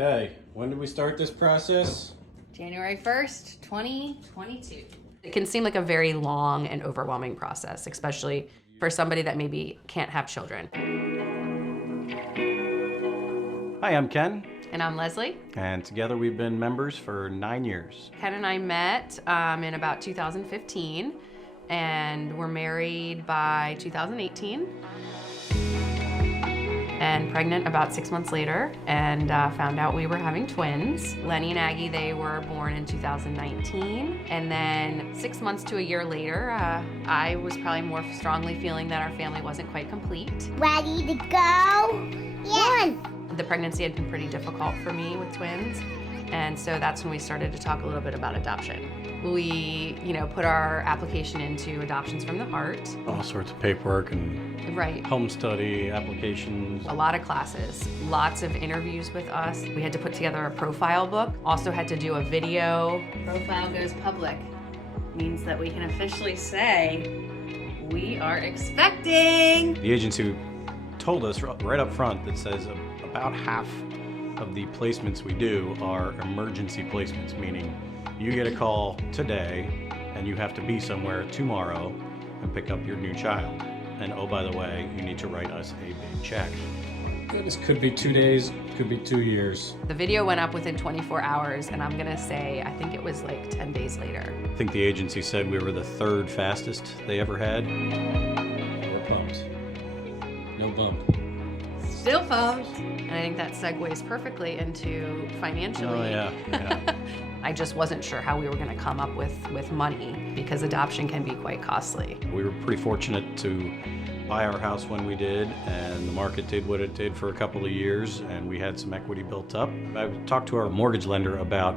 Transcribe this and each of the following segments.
Okay, when did we start this process? January 1st, 2022. It can seem like a very long and overwhelming process, especially for somebody that maybe can't have children. Hi, I'm Ken, And I'm Lesley. and together we've been members for 9 years. Ken and I met in about 2015, and were married by 2018. And pregnant about 6 months later, and found out we were having twins. Lenny and Aggie, they were born in 2019. And then 6 months to a year later, I was probably more strongly feeling that our family wasn't quite complete. Ready to go? Yes! The pregnancy had been pretty difficult for me with twins. And so that's when we started to talk a little bit about adoption. We, put our application into Adoptions from the Heart. All sorts of paperwork and Right. home study applications. A lot of classes, lots of interviews with us. We had to put together a profile book, also had to do a video. Profile goes public. Means that we can officially say we are expecting. The agency told us right up front that says about half of the placements we do are emergency placements, meaning you get a call today and you have to be somewhere tomorrow and pick up your new child. And oh, by the way, you need to write us a big check. This could be 2 days, could be 2 years. The video went up within 24 hours, and I'm gonna say, I think it was like 10 days later. I think the agency said we were the third fastest they ever had. We're pumped. No bump. Still pumped. And I think that segues perfectly into financially. Oh, yeah. I just wasn't sure how we were gonna come up with money, because adoption can be quite costly. We were pretty fortunate to buy our house when we did, and the market did what it did for a couple of years, and we had some equity built up. I talked to our mortgage lender about,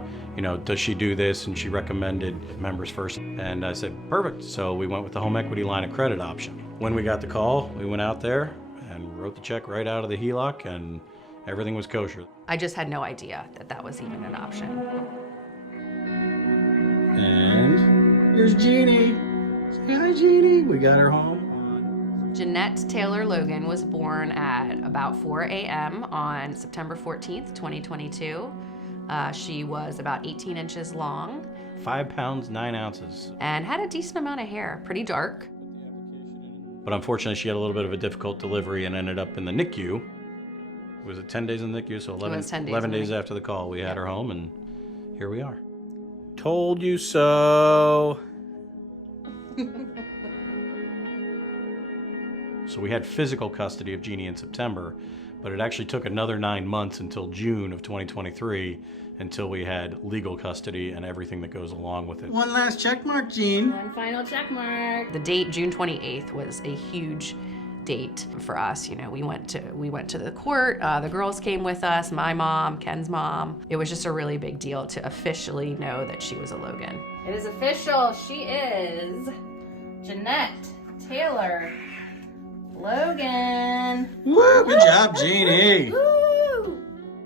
does she do this? And she recommended Members First. And I said, perfect. So we went with the home equity line of credit option. When we got the call, we went out there and wrote the check right out of the HELOC, and everything was kosher. I just had no idea that that was even an option. And here's Jeannie. Say hi, Jeannie. We got her home. Jeanette Taylor Logan was born at about 4 a.m. on September 14th, 2022. She was about 18 inches long. 5 pounds, 9 ounces. And had a decent amount of hair, pretty dark. But unfortunately, she had a little bit of a difficult delivery and ended up in the NICU. Was it 10 days in the NICU? So 11, It was 10 days 11 in the days NICU. after the call, we had her home, and here we are. Told you so. So we had physical custody of Jeannie in September, but it actually took another 9 months until June of 2023 until we had legal custody and everything that goes along with it. One last check mark, Gene. One final check mark. The date, June 28th, was a huge date for us. We went to the court. The girls came with us, my mom, Ken's mom. It was just a really big deal to officially know that she was a Logan. It is official. She is Jeanette Taylor Logan. Woo, good job, Jeannie. Woo!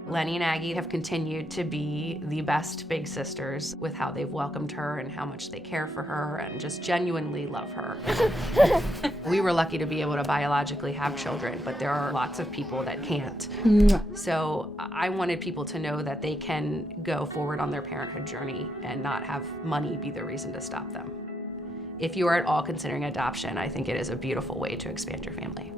Lenny and Aggie have continued to be the best big sisters with how they've welcomed her and how much they care for her and just genuinely love her. We were lucky to be able to biologically have children, but there are lots of people that can't. So I wanted people to know that they can go forward on their parenthood journey and not have money be the reason to stop them. If you are at all considering adoption, I think it is a beautiful way to expand your family.